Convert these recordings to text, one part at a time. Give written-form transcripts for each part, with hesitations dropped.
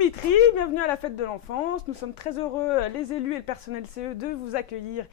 Dimitri, bienvenue à la fête de l'enfance. Nous sommes très heureux, les élus et le personnel CE, de vous accueillir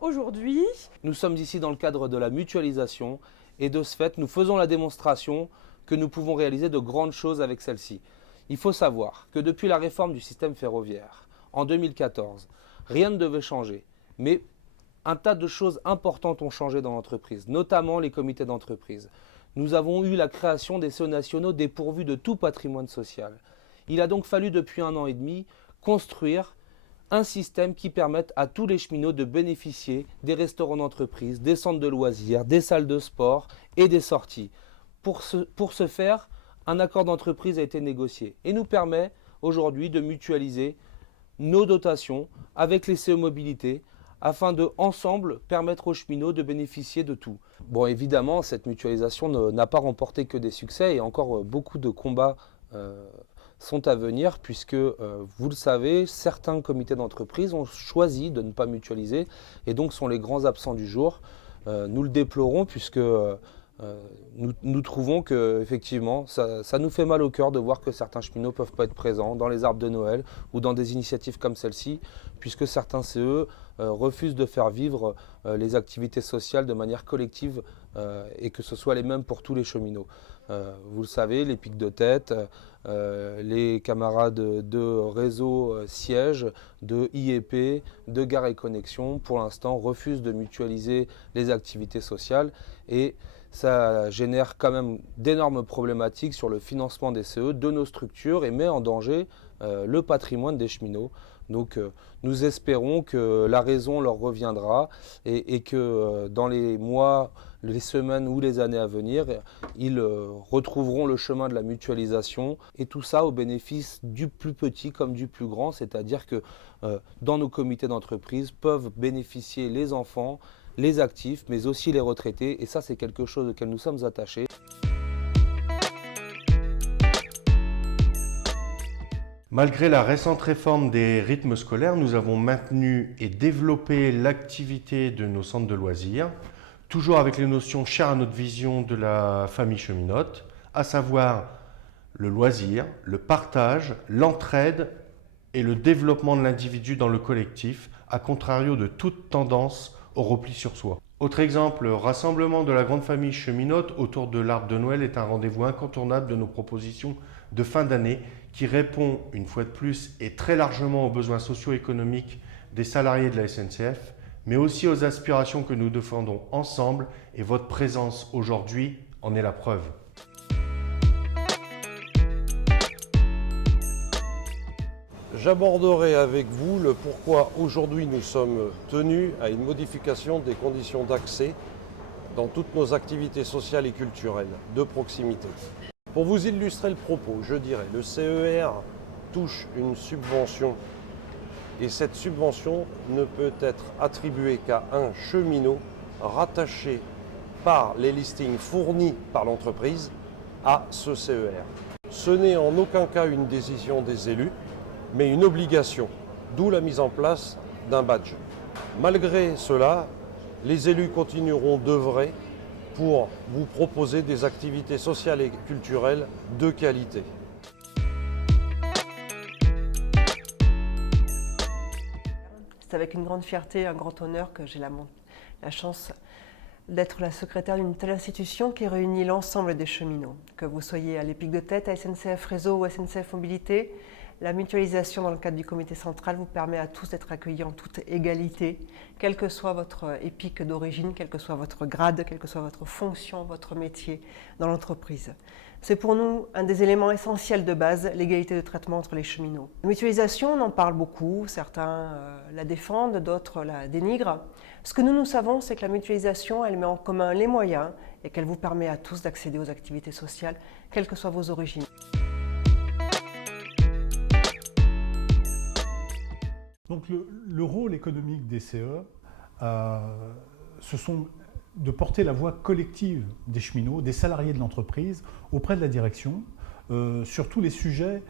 aujourd'hui. Nous sommes ici dans le cadre de la mutualisation et de ce fait, nous faisons la démonstration que nous pouvons réaliser de grandes choses avec celle-ci. Il faut savoir que depuis la réforme du système ferroviaire, en 2014, rien ne devait changer, mais un tas de choses importantes ont changé dans l'entreprise, notamment les comités d'entreprise. Nous avons eu la création des CE nationaux dépourvus de tout patrimoine social. Il a donc fallu depuis 1 an et demi construire un système qui permette à tous les cheminots de bénéficier des restaurants d'entreprise, des centres de loisirs, des salles de sport et des sorties. Pour ce faire, un accord d'entreprise a été négocié et nous permet aujourd'hui de mutualiser nos dotations avec les CE Mobilité afin de, ensemble, permettre aux cheminots de bénéficier de tout. Bon, évidemment, cette mutualisation n'a pas remporté que des succès et encore beaucoup de combats sont à venir puisque, vous le savez, certains comités d'entreprise ont choisi de ne pas mutualiser et donc sont les grands absents du jour. Nous le déplorons puisque nous trouvons que effectivement, ça nous fait mal au cœur de voir que certains cheminots ne peuvent pas être présents dans les arbres de Noël ou dans des initiatives comme celle-ci, puisque certains CE refusent de faire vivre les activités sociales de manière collective et que ce soit les mêmes pour tous les cheminots. Vous le savez, les pics de tête, les camarades de réseau siège, de IEP, de Gare et Connexion, pour l'instant refusent de mutualiser les activités sociales et ça génère quand même d'énormes problématiques sur le financement des CE, de nos structures et met en danger le patrimoine des cheminots. Donc nous espérons que la raison leur reviendra et que dans les mois, les semaines ou les années à venir, ils retrouveront le chemin de la mutualisation et tout ça au bénéfice du plus petit comme du plus grand, c'est-à-dire que dans nos comités d'entreprise peuvent bénéficier les enfants, les actifs, mais aussi les retraités et ça c'est quelque chose auquel nous sommes attachés. Malgré la récente réforme des rythmes scolaires, nous avons maintenu et développé l'activité de nos centres de loisirs, toujours avec les notions chères à notre vision de la famille cheminote, à savoir le loisir, le partage, l'entraide et le développement de l'individu dans le collectif, à contrario de toute tendance au repli sur soi. Autre exemple, rassemblement de la grande famille cheminote autour de l'arbre de Noël est un rendez-vous incontournable de nos propositions de fin d'année qui répond une fois de plus et très largement aux besoins socio-économiques des salariés de la SNCF, mais aussi aux aspirations que nous défendons ensemble et votre présence aujourd'hui en est la preuve. J'aborderai avec vous le pourquoi aujourd'hui nous sommes tenus à une modification des conditions d'accès dans toutes nos activités sociales et culturelles de proximité. Pour vous illustrer le propos, je dirais, le CER touche une subvention et cette subvention ne peut être attribuée qu'à un cheminot rattaché par les listings fournis par l'entreprise à ce CER. Ce n'est en aucun cas une décision des élus, mais une obligation, d'où la mise en place d'un badge. Malgré cela, les élus continueront d'œuvrer pour vous proposer des activités sociales et culturelles de qualité. C'est avec une grande fierté, un grand honneur que j'ai la chance d'être la secrétaire d'une telle institution qui réunit l'ensemble des cheminots. Que vous soyez à l'Épic de Tête, à SNCF Réseau ou à SNCF Mobilité, la mutualisation dans le cadre du comité central vous permet à tous d'être accueillis en toute égalité, quel que soit votre épique d'origine, quel que soit votre grade, quelle que soit votre fonction, votre métier dans l'entreprise. C'est pour nous un des éléments essentiels de base, l'égalité de traitement entre les cheminots. La mutualisation, on en parle beaucoup, certains la défendent, d'autres la dénigrent. Ce que nous savons, c'est que la mutualisation, elle met en commun les moyens et qu'elle vous permet à tous d'accéder aux activités sociales, quelles que soient vos origines. Donc le rôle économique des CE, ce sont de porter la voix collective des cheminots, des salariés de l'entreprise, auprès de la direction, sur tous les sujets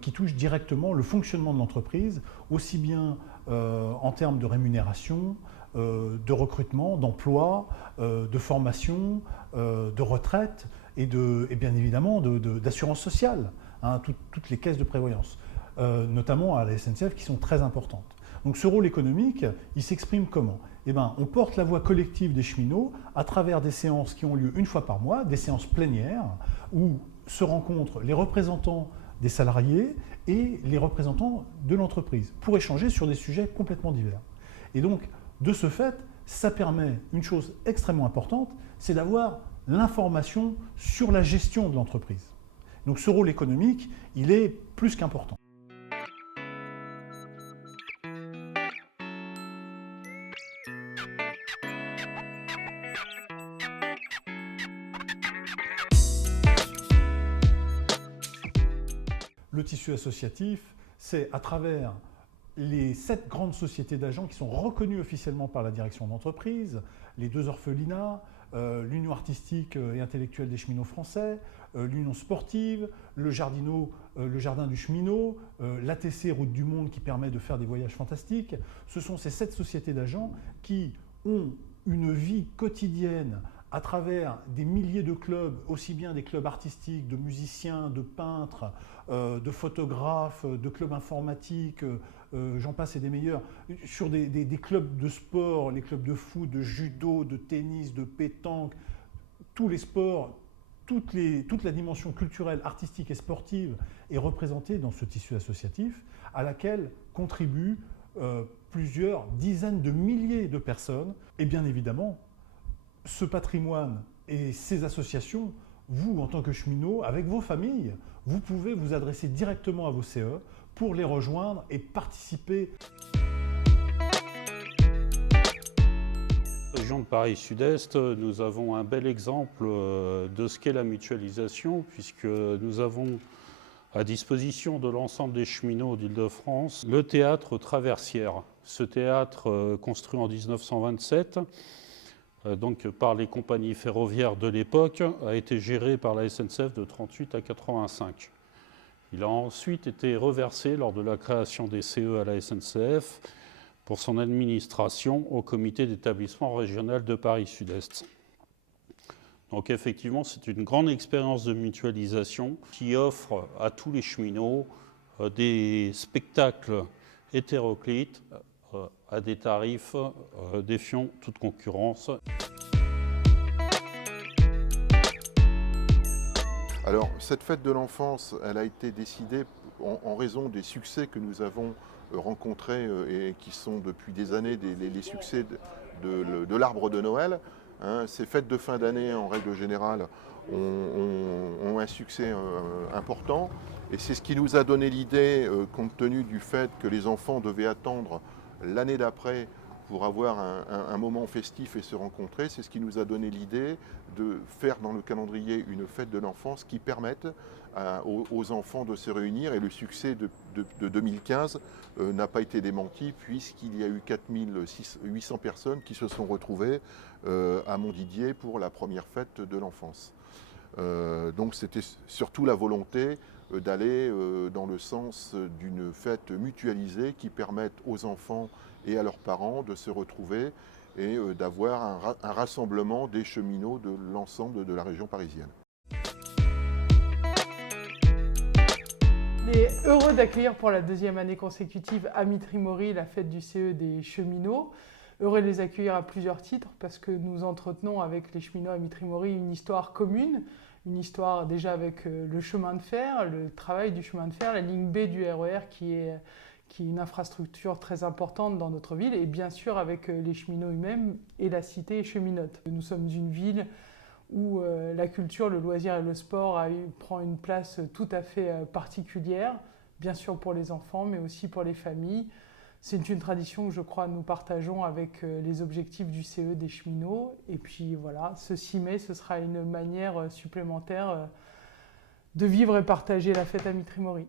qui touchent directement le fonctionnement de l'entreprise, aussi bien en termes de rémunération, de recrutement, d'emploi, de formation, de retraite et bien évidemment d'assurance sociale, hein, toutes les caisses de prévoyance. notamment à la SNCF, qui sont très importantes. Donc ce rôle économique, il s'exprime comment? Eh bien, on porte la voix collective des cheminots à travers des séances qui ont lieu une fois par mois, des séances plénières, où se rencontrent les représentants des salariés et les représentants de l'entreprise, pour échanger sur des sujets complètement divers. Et donc, de ce fait, ça permet une chose extrêmement importante, c'est d'avoir l'information sur la gestion de l'entreprise. Donc ce rôle économique, il est plus qu'important. Le tissu associatif, c'est à travers les 7 grandes sociétés d'agents qui sont reconnues officiellement par la direction d'entreprise, les 2 orphelinats, l'Union artistique et intellectuelle des cheminots français, l'Union sportive, le Jardin du cheminot, l'ATC Route du Monde qui permet de faire des voyages fantastiques. Ce sont ces 7 sociétés d'agents qui ont une vie quotidienne à travers des milliers de clubs, aussi bien des clubs artistiques, de musiciens, de peintres, de photographes, de clubs informatiques, j'en passe et des meilleurs, sur des clubs de sport, les clubs de foot, de judo, de tennis, de pétanque, tous les sports, toute la dimension culturelle, artistique et sportive est représentée dans ce tissu associatif, à laquelle contribuent plusieurs dizaines de milliers de personnes. Et bien évidemment, ce patrimoine et ces associations, vous, en tant que cheminot, avec vos familles, vous pouvez vous adresser directement à vos CE pour les rejoindre et participer. Région de Paris Sud-Est, nous avons un bel exemple de ce qu'est la mutualisation, puisque nous avons à disposition de l'ensemble des cheminots d'Île-de-France le théâtre Traversière. Ce théâtre, construit en 1927, donc par les compagnies ferroviaires de l'époque, a été géré par la SNCF de 1938 à 1985. Il a ensuite été reversé lors de la création des CE à la SNCF pour son administration au comité d'établissement régional de Paris Sud-Est. Donc effectivement, c'est une grande expérience de mutualisation qui offre à tous les cheminots des spectacles hétéroclites à des tarifs défiant toute concurrence. Alors, cette fête de l'enfance, elle a été décidée en raison des succès que nous avons rencontrés et qui sont depuis des années les succès de l'arbre de Noël. Ces fêtes de fin d'année, en règle générale, ont un succès important. Et c'est ce qui nous a donné l'idée, compte tenu du fait que les enfants devaient attendre l'année d'après pour avoir un moment festif et se rencontrer, c'est ce qui nous a donné l'idée de faire dans le calendrier une fête de l'enfance qui permette aux enfants de se réunir. Et le succès de 2015 n'a pas été démenti, puisqu'il y a eu 4800 personnes qui se sont retrouvées à Montdidier pour la première fête de l'enfance. Donc c'était surtout la volonté d'aller dans le sens d'une fête mutualisée qui permette aux enfants et à leurs parents de se retrouver et d'avoir un rassemblement des cheminots de l'ensemble de la région parisienne. On est heureux d'accueillir pour la 2e année consécutive à Mitry-Mory la fête du CE des cheminots. Heureux de les accueillir à plusieurs titres parce que nous entretenons avec les cheminots à Mitry-Mory une histoire commune, une histoire déjà avec le chemin de fer, le travail du chemin de fer, la ligne B du RER qui est une infrastructure très importante dans notre ville, et bien sûr avec les cheminots eux-mêmes et la cité cheminote. Nous sommes une ville où la culture, le loisir et le sport prend une place tout à fait particulière, bien sûr pour les enfants, mais aussi pour les familles. C'est une tradition que je crois nous partageons avec les objectifs du CE des cheminots. Et puis voilà, ce 6 mai, ce sera une manière supplémentaire de vivre et partager la fête à Mitry-Mory.